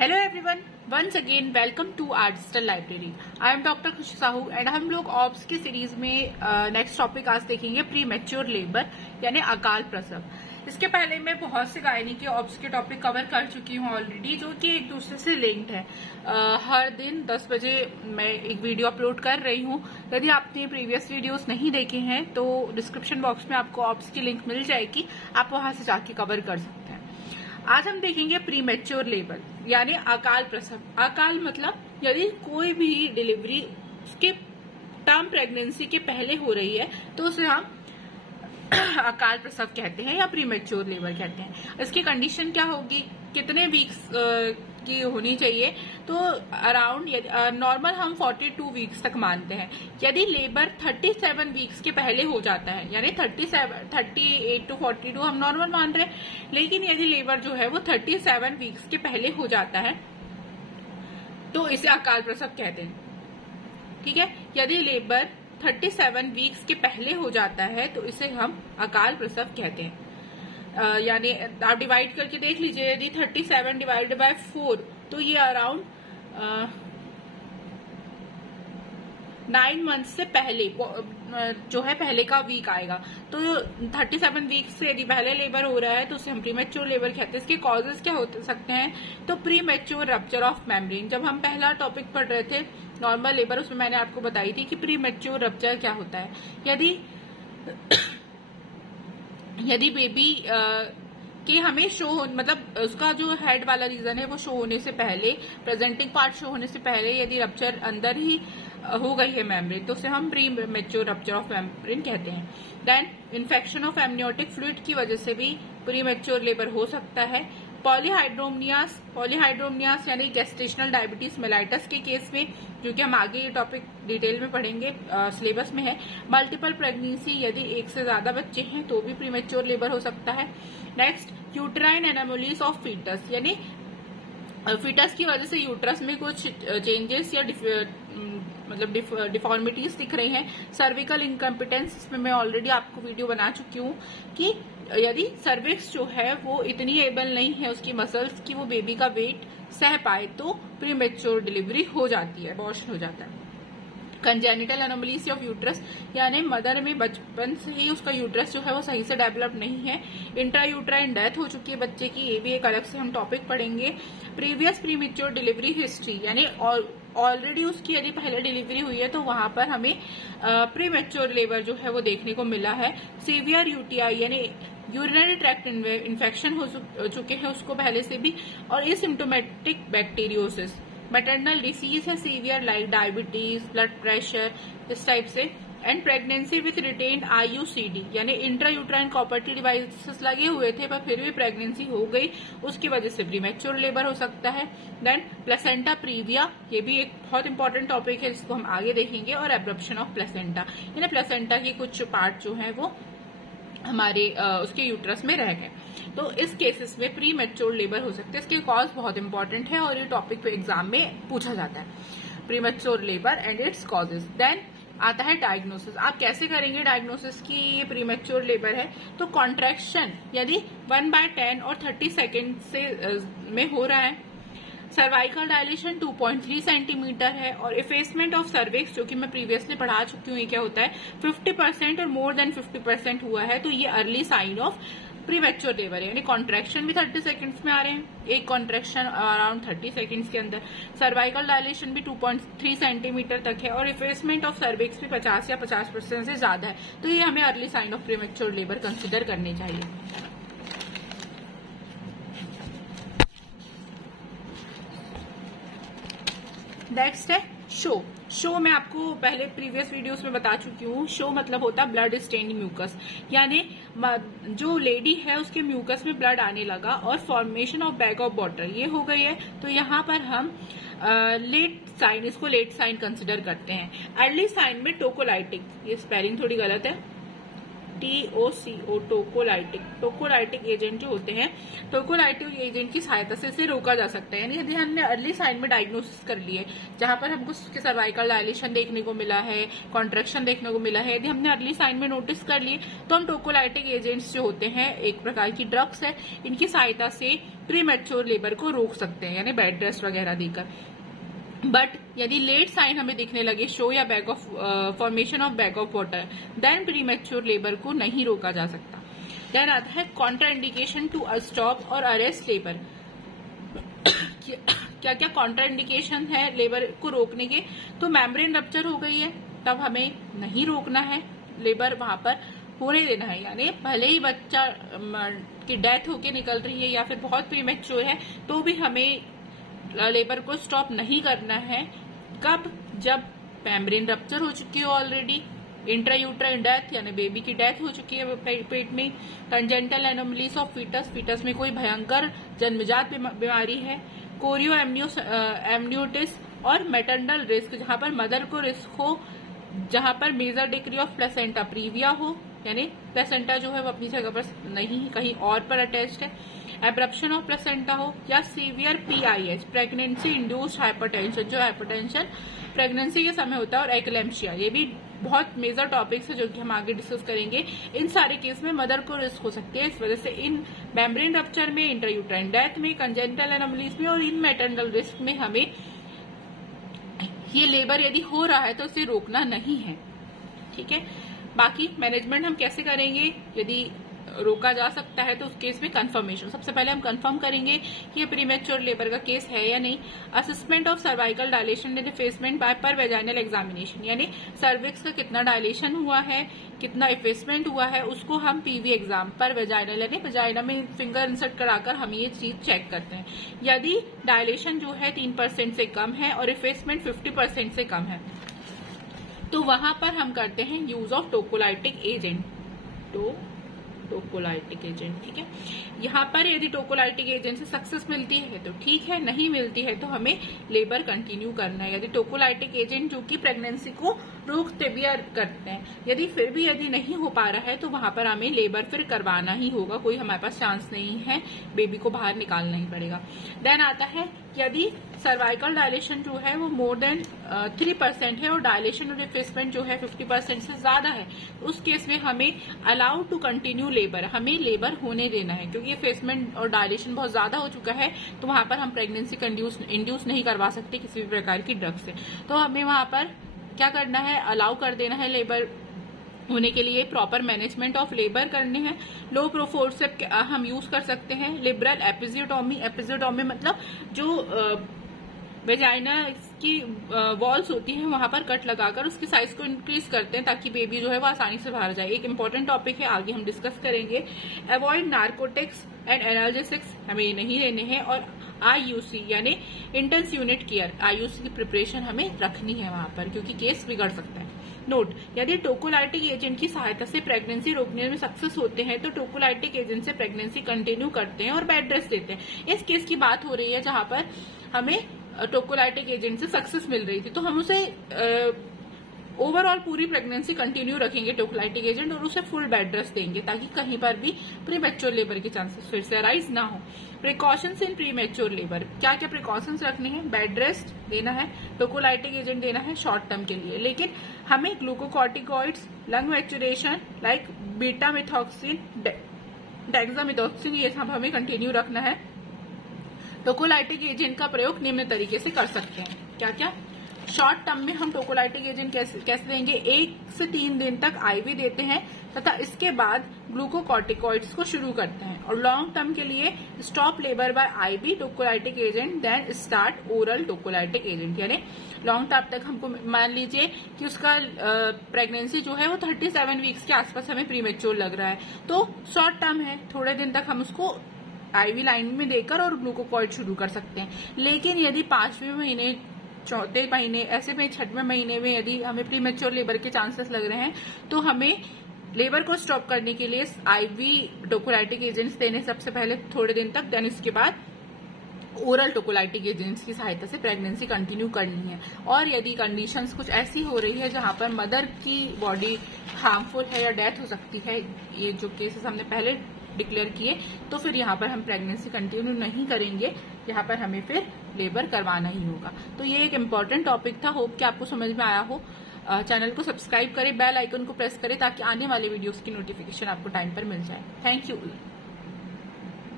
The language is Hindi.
Hello everyone, once again welcome to our digital library. I am doctor Khushi Sahu and हम लोग ऑब्स की सीरीज में नेक्स्ट टॉपिक आज देखेंगे प्री मैच्योर लेबर यानी अकाल प्रसव। इसके पहले मैं बहुत से गायनी के ऑब्स के टॉपिक कवर कर चुकी हूँ ऑलरेडी, जो कि एक दूसरे से लिंक्ड है। हर दिन 10 बजे मैं एक वीडियो अपलोड कर रही हूँ। यदि आपने प्रीवियस वीडियोस नहीं देखे हैं तो डिस्क्रिप्शन बॉक्स में आपको ऑब्स की लिंक मिल जाएगी, आप वहां से जाके कवर कर सकते हैं। आज हम देखेंगे प्री मैच्योर लेबर यानी अकाल प्रसव। अकाल मतलब यदि कोई भी डिलीवरी उसके टर्म प्रेगनेंसी के पहले हो रही है तो उसे हम अकाल प्रसव कहते हैं या प्री मैच्योर लेबर कहते हैं। इसकी कंडीशन क्या होगी, कितने वीक्स की होनी चाहिए, तो अराउंड नॉर्मल हम 42 वीक्स तक मानते हैं। यदि लेबर 37 वीक्स के पहले हो जाता है यानी 38 टू 42 हम नॉर्मल मान रहे हैं, लेकिन यदि लेबर जो है वो 37 वीक्स के पहले हो जाता है तो इसे अकाल प्रसव कहते हैं। ठीक है, यदि लेबर 37 वीक्स के पहले हो जाता है तो इसे हम अकाल प्रसव कहते हैं। यानी आप डिवाइड करके देख लीजिए, यदि 37 डिवाइडेड बाय 4 तो ये अराउंड 9 मंथ से पहले जो है पहले का वीक आएगा। तो 37 वीक से यदि पहले लेबर हो रहा है तो उसे हम प्री मैच्योर लेबर कहते हैं। इसके कॉजेज क्या हो सकते हैं, तो pre mature rupture of membrane. जब हम पहला टॉपिक पढ़ रहे थे नॉर्मल लेबर, उसमें मैंने आपको बताई थी कि प्री मैच्योर रप्चर क्या होता है। यदि बेबी कि हमें शो मतलब उसका जो हेड वाला रीजन है वो शो होने से पहले, प्रेजेंटिंग पार्ट शो होने से पहले यदि रप्चर अंदर ही हो गई है मेम्ब्रेन तो उसे हम premature rupture of membrane कहते हैं। Then infection of amniotic fluid की वजह से भी प्री मैच्योर लेबर हो सकता है। पॉलीहाइड्रोमनियास यानी गेस्टेशनल डायबिटीज मेलाइटस के केस में, जो कि हम आगे ये टॉपिक डिटेल में पढ़ेंगे, सिलेबस में है। मल्टीपल प्रेगनेंसी, यदि एक से ज्यादा बच्चे हैं तो भी प्री मैच्योर लेबर हो सकता है। Next uterine anomalies of foetus, यानी फीटस की वजह से यूट्रस में कुछ चेंजेस या डिफॉर्मिटीज दिख रही हैं। सर्विकल इनकम्पिटेंस, इसमें मैं ऑलरेडी आपको वीडियो बना चुकी हूँ कि यदि सर्विक्स जो है वो इतनी एबल नहीं है उसकी मसल्स की वो बेबी का वेट सह पाए तो प्री मैच्योर डिलीवरी हो जाती है, अबॉर्शन हो जाता है। कंजेनिटल एनोमलीज ऑफ यूट्रस, यानी मदर में बचपन से ही उसका यूट्रस जो है वो सही से डेवलप नहीं है। इंट्रा यूट्राइन डेथ हो चुकी है बच्चे की, ये भी एक अलग से हम टॉपिक पढ़ेंगे। Previous pre mature delivery history, यानी ऑलरेडी उसकी यदि पहले डिलीवरी हुई है तो वहां पर हमें प्री मैच्योर लेबर जो है वो देखने को मिला है। सीवियर यूटीआई यानी यूरिनरी ट्रैक्ट इन्फेक्शन हो चुके हैं उसको पहले से भी, और एसिम्प्टोमेटिक बैक्टीरियोसिस। मैटरनल डिसीज है severe like diabetes, blood pressure, इस टाइप से। And pregnancy with retained IUCD यानी इंट्रा यूट्राइन कॉपर्टी डिवाइसेस लगे हुए थे पर फिर भी प्रेगनेंसी हो गई, उसकी वजह से प्री मैच्योर लेबर हो सकता है। देन प्लेसेंटा प्रीविया, ये भी एक बहुत इंपॉर्टेंट टॉपिक है जिसको हम आगे देखेंगे। और एब्रप्शन ऑफ प्लेसेंटा, यानी प्लेसेंटा के कुछ पार्ट जो है वो हमारे उसके यूट्रस में रह गए, तो इस केसेस में प्री मैच्योर लेबर हो सकते हैं। इसके कॉज बहुत इंपॉर्टेंट है और ये टॉपिक पे एग्जाम में पूछा जाता है, premature labour and its causes. Then आता है डायग्नोसिस। आप कैसे करेंगे डायग्नोसिस की ये प्री मैच्योर लेबर है, तो कॉन्ट्रैक्शन यदि 1/10 और 30 सेकेंड से में हो रहा है, सर्वाइकल डायलेशन 2.3 सेंटीमीटर है, और इफेसमेंट ऑफ सर्विक्स जो कि मैं प्रीवियसली पढ़ा चुकी हूँ ये क्या होता है, 50% और मोर देन 50% हुआ है तो ये early sign of premature labour है। यानी कॉन्ट्रैक्शन भी 30 सेकंड्स में आ रहे हैं, एक कॉन्ट्रैक्शन अराउंड 30 सेकंड्स के अंदर। सर्वाइकल डायलेशन भी 2.3 सेंटीमीटर तक है, और इफेसमेंट ऑफ सर्विक्स भी 50 या 50% से ज्यादा है, तो ये हमें early sign of premature labour consider करनी चाहिए। नेक्स्ट है शो। शो मैं आपको पहले प्रीवियस वीडियोस में बता चुकी हूँ। शो मतलब होता है ब्लड स्टेन्ड म्यूकस, यानी जो लेडी है उसके म्यूकस में ब्लड आने लगा और formation of bag of water ये हो गई है, तो यहाँ पर हम लेट साइन, इसको लेट साइन कंसिडर करते हैं। अर्ली साइन में टोकोलाइटिक, ये स्पेलिंग थोड़ी गलत है, TOCO टोकोलाइटिक। टोकोलाइटिक एजेंट जो होते हैं, टोकोलाइटिक एजेंट की सहायता से इसे रोका जा सकता है। यानी यदि हमने अर्ली साइन में डायग्नोसिस कर लिए, जहां पर हमको सर्वाइकल डायलेशन देखने को मिला है, कॉन्ट्रैक्शन देखने को मिला है, यदि हमने अर्ली साइन में नोटिस कर लिए तो हम टोकोलाइटिक एजेंट्स जो होते हैं, एक प्रकार की ड्रग्स है, इनकी सहायता से प्रीमैच्योर लेबर को रोक सकते हैं, यानी बेड रेस्ट वगैरह देकर। बट यदि लेट साइन हमें दिखने लगे, शो या bag of formation of bag of water, then premature labour को नहीं रोका जा सकता। देन आता है कॉन्ट्राइंडिकेशन टू स्टॉप और अरेस्ट लेबर। क्या क्या कॉन्ट्राइंडिकेशन है लेबर को रोकने के? तो मेम्ब्रेन रप्चर हो गई है, तब हमें नहीं रोकना है, लेबर वहां पर होने देना है। यानी भले ही बच्चा की डेथ होके निकल रही है या फिर बहुत प्रीमैच्योर है, तो भी हमें लेबर को स्टॉप नहीं करना है। कब? जब मेम्ब्रेन रप्चर हो चुकी हो ऑलरेडी, इंट्रायूट्राइन डेथ यानी बेबी की डेथ हो चुकी है पेट में, congenital anomalies of foetus, foetus में कोई भयंकर जन्मजात बीमारी है, कोरियो एमनियोटिस और मैटरनल रिस्क, जहां पर मदर को रिस्क हो, जहां पर major degree of placenta previa हो, यानी प्लेसेंटा जो है वो अपनी जगह पर नहीं कहीं और पर अटैच्ड है, एब्रप्शन ऑफ प्लेसेंटा हो, या severe PIH pregnancy induced hypertension, जो हाइपरटेंशन प्रेगनेंसी के समय होता है, और एक्लेम्शिया। ये भी बहुत मेजर टॉपिक्स है जो कि हम आगे डिस्कस करेंगे। इन सारे केस में मदर को रिस्क हो सकती है। इस वजह से इन मेम्ब्रेन रप्चर में, इंट्रायूट्राइन डेथ में, कंजेंटल एनोमलीज में और इन मैटरनल रिस्क में हमें ये लेबर यदि हो रहा है तो इसे रोकना नहीं है। ठीक है, बाकी मैनेजमेंट हम कैसे करेंगे? यदि रोका जा सकता है तो उस केस में कंफर्मेशन, सबसे पहले हम कंफर्म करेंगे कि ये प्रीमैच्योर लेबर का केस है या नहीं। Assessment of cervical dilation and effacement by per vaginal examination, यानी सर्विक्स का कितना डायलेशन हुआ है, कितना इफेसमेंट हुआ है, उसको हम PV एग्जाम पर वेजाइनल यानी वेजाइना में फिंगर इंसर्ट कराकर हम ये चीज चेक करते हैं। यदि डायलेशन जो है 3% से कम है और इफेसमेंट 50% से कम है, तो वहां पर हम करते हैं यूज ऑफ टोकोलाइटिक एजेंट, टोकोलाइटिक एजेंट। ठीक है, यहाँ पर यदि टोकोलाइटिक एजेंट से सक्सेस मिलती है तो ठीक है, नहीं मिलती है तो हमें लेबर कंटिन्यू करना है। यदि टोकोलाइटिक एजेंट जो कि प्रेगनेंसी को रोकते भी करते हैं, यदि फिर भी यदि नहीं हो पा रहा है तो वहां पर हमें लेबर फिर करवाना ही होगा, कोई हमारे पास चांस नहीं है, बेबी को बाहर निकालना ही पड़ेगा। देन आता है यदि सर्वाइकल डायलेशन जो है वो मोर देन 3% है और डायलेशन और इफेसमेंट जो है 50% से ज्यादा है, उस केस में हमें अलाउ टू कंटिन्यू लेबर, हमें लेबर होने देना है, क्योंकि इफेसमेंट और डायलेशन बहुत ज्यादा हो चुका है तो वहां पर हम प्रेगनेंसी इंड्यूस नहीं करवा सकते किसी भी प्रकार की ड्रग से। तो हमें वहां पर क्या करना है? अलाउ कर देना है लेबर होने के लिए, प्रॉपर मैनेजमेंट ऑफ लेबर करने हैं। लो प्रोफोर्सेप हम यूज कर सकते हैं। लिबरल एपिजियोटोमी, एपिजियोटोमी मतलब जो वेजाइना की वॉल्स होती है वहां पर कट लगाकर उसकी साइज को इंक्रीज करते हैं ताकि बेबी जो है वो आसानी से बाहर जाए। एक इंपॉर्टेंट टॉपिक है, आगे हम डिस्कस करेंगे। अवॉइड नार्कोटिक्स एंड एनाल्जेसिक्स, हमें ये नहीं लेने हैं। और IUC यानी इंटेंस यूनिट केयर, IUC की प्रिपरेशन हमें रखनी है वहां पर, क्योंकि केस बिगड़ सकता है। नोट, यदि टोकोलाइटिक एजेंट की सहायता से प्रेगनेंसी रोकने में सक्सेस होते हैं तो टोकोलाइटिक एजेंट से प्रेगनेंसी कंटिन्यू करते हैं और बेड रेस्ट देते हैं। इस केस की बात हो रही है जहां पर हमें टोकोलाइटिक एजेंट से सक्सेस मिल रही थी, तो हम उसे ओवरऑल पूरी प्रेगनेंसी कंटिन्यू रखेंगे टोकोलाइटिक एजेंट और उसे फुल बेड रेस्ट देंगे ताकि कहीं पर भी प्रीमैच्योर लेबर के चांसेस फिर से अराइज ना हो। प्रिकॉशंस इन प्रीमैच्योर लेबर, क्या क्या प्रिकॉशंस रखने हैं? बेड रेस्ट देना है, टोकोलाइटिक एजेंट देना है शॉर्ट टर्म के लिए, लेकिन हमें glucocorticoids, lung maturation like betamethasone, dexamethasone, ये सब हमें कंटिन्यू रखना है। टोकोलाइटिक एजेंट का प्रयोग निम्न तरीके से कर सकते हैं। क्या क्या? शॉर्ट टर्म में हम टोकोलाइटिक एजेंट कैसे देंगे? 1 से 3 दिन तक IV देते हैं तथा इसके बाद ग्लूकोकॉर्टिकॉइड्स को शुरू करते हैं। और लॉन्ग टर्म के लिए stop labour by IV tocolytic agent then start oral tocolytic agent, यानी लॉन्ग टर्म तक हमको मान लीजिए कि उसका प्रेगनेंसी जो है वो 37 वीक्स के आसपास हमें प्रीमेच्योर लग रहा है, तो शॉर्ट टर्म है, थोड़े दिन तक हम उसको IV लाइन में देकर और ग्लूकोकॉर्ड शुरू कर सकते हैं। लेकिन यदि 5वें महीने, 4थे महीने, ऐसे में 6वें महीने में यदि हमें प्रीमेच्योर लेबर के चांसेस लग रहे हैं तो हमें लेबर को स्टॉप करने के लिए IV टोकोलाइटिक एजेंट्स देने सबसे पहले थोड़े दिन तक, देन इसके बाद ओरल टोकोलाइटिक एजेंट्स की सहायता से प्रेगनेंसी कंटिन्यू करनी है। और यदि कंडीशंस कुछ ऐसी हो रही है जहां पर मदर की बॉडी हार्मफुल है या डेथ हो सकती है, ये जो केसेस हमने पहले डिक्लेयर किए, तो फिर यहाँ पर हम प्रेगनेंसी कंटिन्यू नहीं करेंगे, यहाँ पर हमें फिर लेबर करवाना ही होगा। तो ये एक इम्पॉर्टेंट टॉपिक था, होप कि आपको समझ में आया हो। चैनल को सब्सक्राइब करें, बेल आइकन को प्रेस करें ताकि आने वाले वीडियोस की नोटिफिकेशन आपको टाइम पर मिल जाए। Thank you.